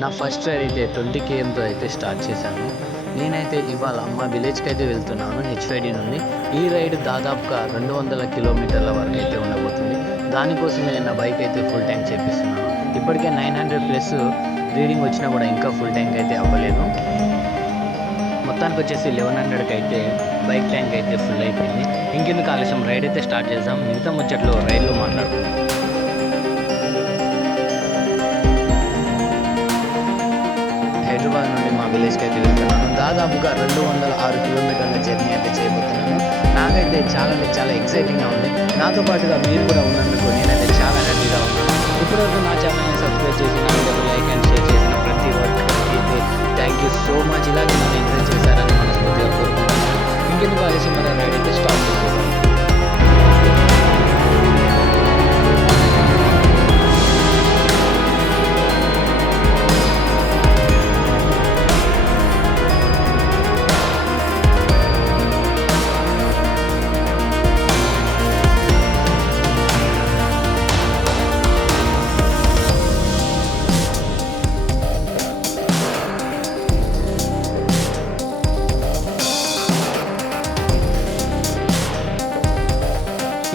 నా first ride అయితే 20 kmతో అయితే స్టార్ట్ చేశాను. నేనైతే ఇవాళ మా విలేజ్కి అయితే వెళ్తున్నాను హెచ్వైడి నుండి. ఈ రైడ్ దాదాపుగా 200 కిలోమీటర్ల వరకు అయితే ఉండబోతుంది. దానికోసం నేను నా బైక్ అయితే ఫుల్ ట్యాంక్ చేపిస్తున్నాను. ఇప్పటికే 900+ రీడింగ్ వచ్చినా కూడా ఇంకా ఫుల్ ట్యాంక్ అయితే అవ్వలేదు. మొత్తానికి వచ్చేసి 1100కి అయితే బైక్ ట్యాంక్ అయితే ఫుల్ అయిపోయింది. ఇంకెందుకు ఆలస్యం, రైడ్ అయితే స్టార్ట్ చేద్దాం. మిగతా ముచ్చట్లు రైడ్లో మాట్లాడుకుందాం. హైదరాబాద్ నుండి మా విలేజ్కి అయితే వెళ్తున్నాను. దాదాపుగా 206 కిలోమీటర్ల జర్నీ అయితే చేయబోతున్నాను. నాకైతే చాలా ఎక్సైటింగ్గా ఉంది. నాతో పాటుగా మీరు కూడా ఉన్నందుకు నేనైతే చాలా హ్యాపీగా ఉన్నాను. ఇప్పటివరకు నా ఛానల్ని సబ్స్క్రైబ్ చేసి నా వీడియోకి లైక్ అండ్ షేర్ చేసిన ప్రతి ఒక్కరికి అయితే థ్యాంక్ యూ సో మచ్. ఇలాగే నన్ను ఎంకరేజ్ చేశారని మనస్ఫూర్తిగా కోరుకుంటున్నాను. ఇంకెందుకు ఆలస్యం, మన రైడ్ అయితే స్టార్ట్ చేసేద్దాం.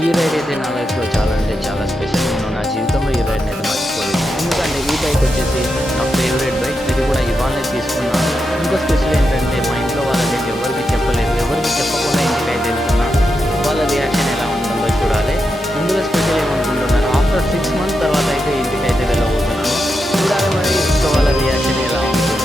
ఈ రైడ్ అయితే నా లైఫ్లో చాలా స్పెషల్. నేను నా జీవితంలో ఈ రైడ్ని అయితే మర్చిపోలేదు. ఎందుకంటే ఈ బైక్ వచ్చేసి నా ఫేవరెట్ బైక్. ఇది కూడా ఇవాళనే తీసుకున్నాను. ఇంకో స్పెషల్ ఏంటంటే మా ఇంట్లో వాళ్ళకైతే ఎవరికి చెప్పలేదు. ఎవరికి చెప్పకుండా ఇంటికి అయితే వెళ్తున్నాను. వాళ్ళ రియాక్షన్ ఎలా ఉంటుందో చూడాలి. ఇందులో స్పెషల్ ఏమనుకుంటున్నారు, ఆఫ్టర్ 6 months తర్వాత అయితే ఇంటికి అయితే వెళ్ళబోతున్నాను. చూడాలి మరి ఇంట్లో వాళ్ళ రియాక్షన్ ఎలా ఉంటుందని.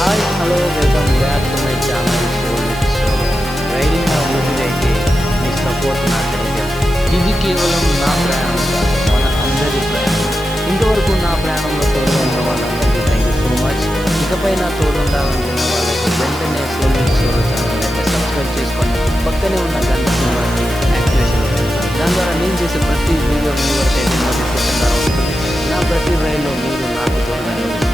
Hi, hello, welcome back to my channel. So riding నా ఊపిరి అయితే మీ సపోర్ట్ నాకు తెలియదు. ఇది కేవలం నా ప్రయాణం కాదు, మన అందరి ప్రయాణం. ఇంతవరకు నా ప్రయాణంలో తోడు ఉన్న వాళ్ళందరికీ థ్యాంక్ యూ సో మచ్. ఇకపై నా తోడు ఉండాలనుకున్న వాళ్ళకి వెంటనే సోలో ఛానల్ అయితే సబ్స్క్రైబ్ చేసుకొని పక్కనే ఉన్న గంట సింబల్ని యాక్టివేషన్ చేస్తాను. దాని ద్వారా నేను చేసే ప్రతి వీడియో మీ వరకు అయితే నోటిఫికేషన్ ద్వారా ఉంటుంది. నా ప్రతి రైడ్లో మీరు నాకు తోడుగా నిలుస్తారు.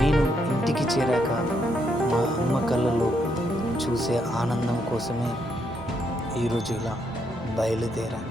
నేను ఇంటికి చేరాక మా అమ్మ కళ్ళలో చూసే ఆనందం కోసమే ఈరోజు ఇలా బయలుదేరా.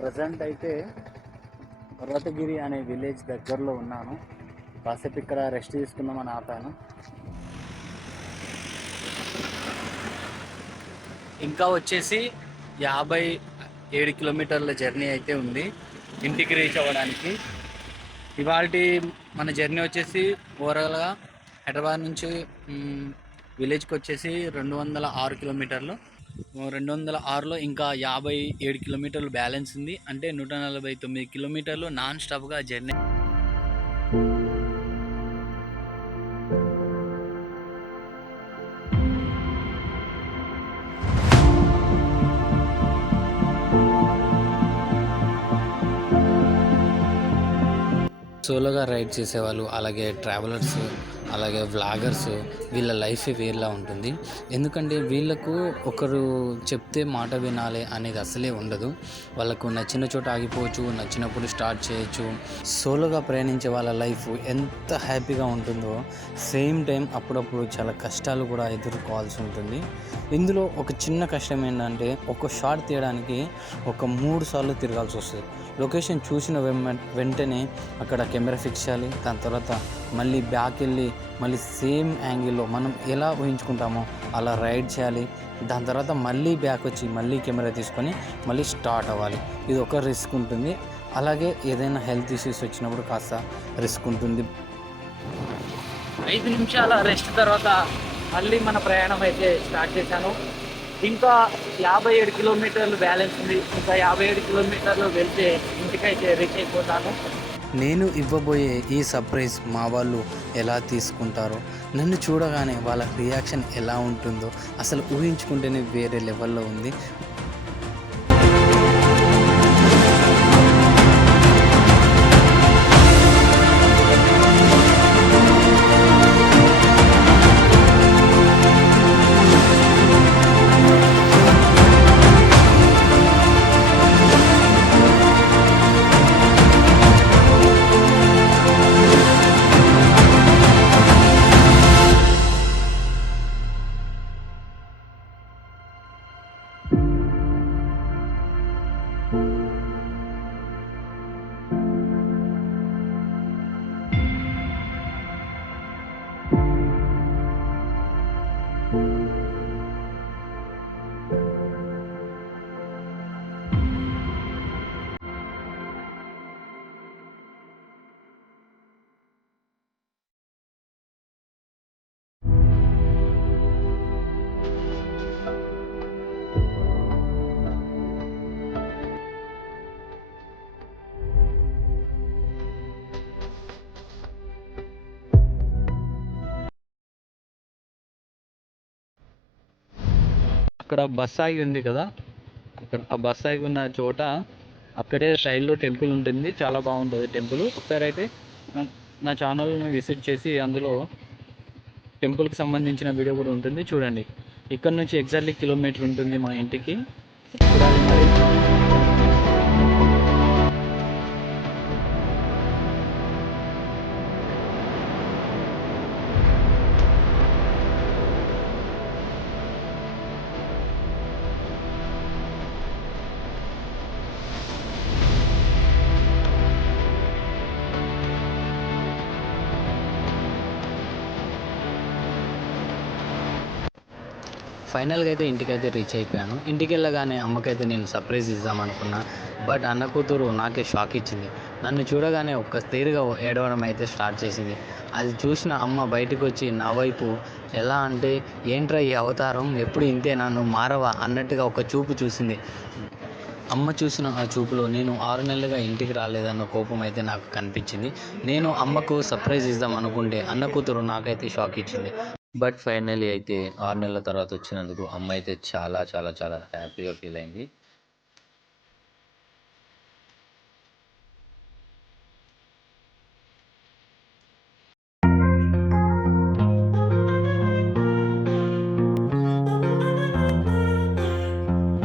ప్రజెంట్ అయితే పర్వతగిరి అనే విలేజ్ దగ్గరలో ఉన్నాను. కాసేపు ఇక్కడ రెస్ట్ తీసుకుందామని ఆపాను. ఇంకా వచ్చేసి 57 కిలోమీటర్ల జర్నీ అయితే ఉంది ఇంటికి రీచ్ అవ్వడానికి. ఇవాళ మన జర్నీ వచ్చేసి ఓవరాల్గా హైదరాబాద్ నుంచి విలేజ్కి వచ్చేసి 206 కిలోమీటర్లు. 206లో ఇంకా 57 కిలోమీటర్లు బ్యాలెన్స్ ఉంది. అంటే 149 కిలోమీటర్లు నాన్ స్టాప్గా జర్నీ. సోలోగా రైడ్ చేసేవాళ్ళు, అలాగే ట్రావెలర్స్, అలాగే వ్లాగర్స్, వీళ్ళ లైఫే వేరేలా ఉంటుంది. ఎందుకంటే వీళ్ళకు ఒకరు చెప్తే మాట వినాలి అనేది అసలే ఉండదు. వాళ్ళకు నచ్చిన చోట ఆగిపోవచ్చు, నచ్చినప్పుడు స్టార్ట్ చేయొచ్చు. సోలోగా ప్రయాణించే వాళ్ళ లైఫ్ ఎంత హ్యాపీగా ఉంటుందో సేమ్ టైం అప్పుడప్పుడు చాలా కష్టాలు కూడా ఎదుర్కోవాల్సి ఉంటుంది. ఇందులో ఒక చిన్న కష్టం ఏంటంటే ఒక షాట్ తీయడానికి ఒక 3 సార్లు తిరగాల్సి వస్తుంది. లొకేషన్ చూసిన వెంటనే అక్కడ కెమెరా ఫిక్స్ చేయాలి. దాని తర్వాత మళ్ళీ బ్యాక్ వెళ్ళి మళ్ళీ సేమ్ యాంగిల్లో మనం ఎలా ఊహించుకుంటామో అలా రైడ్ చేయాలి. దాని తర్వాత మళ్ళీ బ్యాక్ వచ్చి మళ్ళీ కెమెరా తీసుకొని మళ్ళీ స్టార్ట్ అవ్వాలి. ఇది ఒక రిస్క్ ఉంటుంది. అలాగే ఏదైనా హెల్త్ ఇష్యూస్ వచ్చినప్పుడు కాస్త రిస్క్ ఉంటుంది. 5 నిమిషాల రెస్ట్ తర్వాత మళ్ళీ మన ప్రయాణం అయితే స్టార్ట్ చేశాను. ఇంకా 57 కిలోమీటర్లు బ్యాలెన్స్ ఉంది. ఇంకా 57 కిలోమీటర్లు వెళ్తే ఇంటికైతే రీచ్ అయిపోతాను. నేను ఇవ్వబోయే ఈ సర్ప్రైజ్ మా వాళ్ళు ఎలా తీసుకుంటారో, నన్ను చూడగానే వాళ్ళ రియాక్షన్ ఎలా ఉంటుందో అసలు ఊహించుకుంటేనే వేరే లెవెల్లో ఉంది. అక్కడ బస్ ఆగి ఉంది కదా, అక్కడ ఆ బస్ ఆగి ఉన్న చోట అక్కడే స్టైల్లో టెంపుల్ ఉంటుంది. చాలా బాగుంటుంది టెంపుల్. ఒకసారి అయితే నా ఛానల్ని విజిట్ చేసి అందులో టెంపుల్కి సంబంధించిన వీడియో కూడా ఉంటుంది, చూడండి. ఇక్కడ నుంచి ఎగ్జాక్ట్లీ కిలోమీటర్ ఉంటుంది మా ఇంటికి. చూడాలి మరి. ఫైనల్గా అయితే ఇంటికైతే రీచ్ అయిపోయాను. ఇంటికి వెళ్ళగానే అమ్మకైతే నేను సర్ప్రైజ్ ఇద్దామనుకున్నా. బట్ అన్న కూతురు నాకే షాక్ ఇచ్చింది. నన్ను చూడగానే ఒక్క తీరుగా ఏడవడం అయితే స్టార్ట్ చేసింది. అది చూసిన అమ్మ బయటకు వచ్చి నా వైపు ఎలా అంటే, ఏంట్రా ఈ అవతారం, ఎప్పుడు ఇంతే, నన్ను మారవా అన్నట్టుగా ఒక చూపు చూసింది. అమ్మ చూసిన ఆ చూపులో నేను 6 నెలలుగా ఇంటికి రాలేదన్న కోపం అయితే నాకు కనిపించింది. నేను అమ్మకు సర్ప్రైజ్ ఇద్దాం అనుకుంటే అన్న కూతురు నాకైతే షాక్ ఇచ్చింది. బట్ ఫైనల్లీ అయితే 6 నెలల తర్వాత వచ్చినందుకు అమ్మ అయితే చాలా చాలా చాలా హ్యాపీగా ఫీల్ అయింది.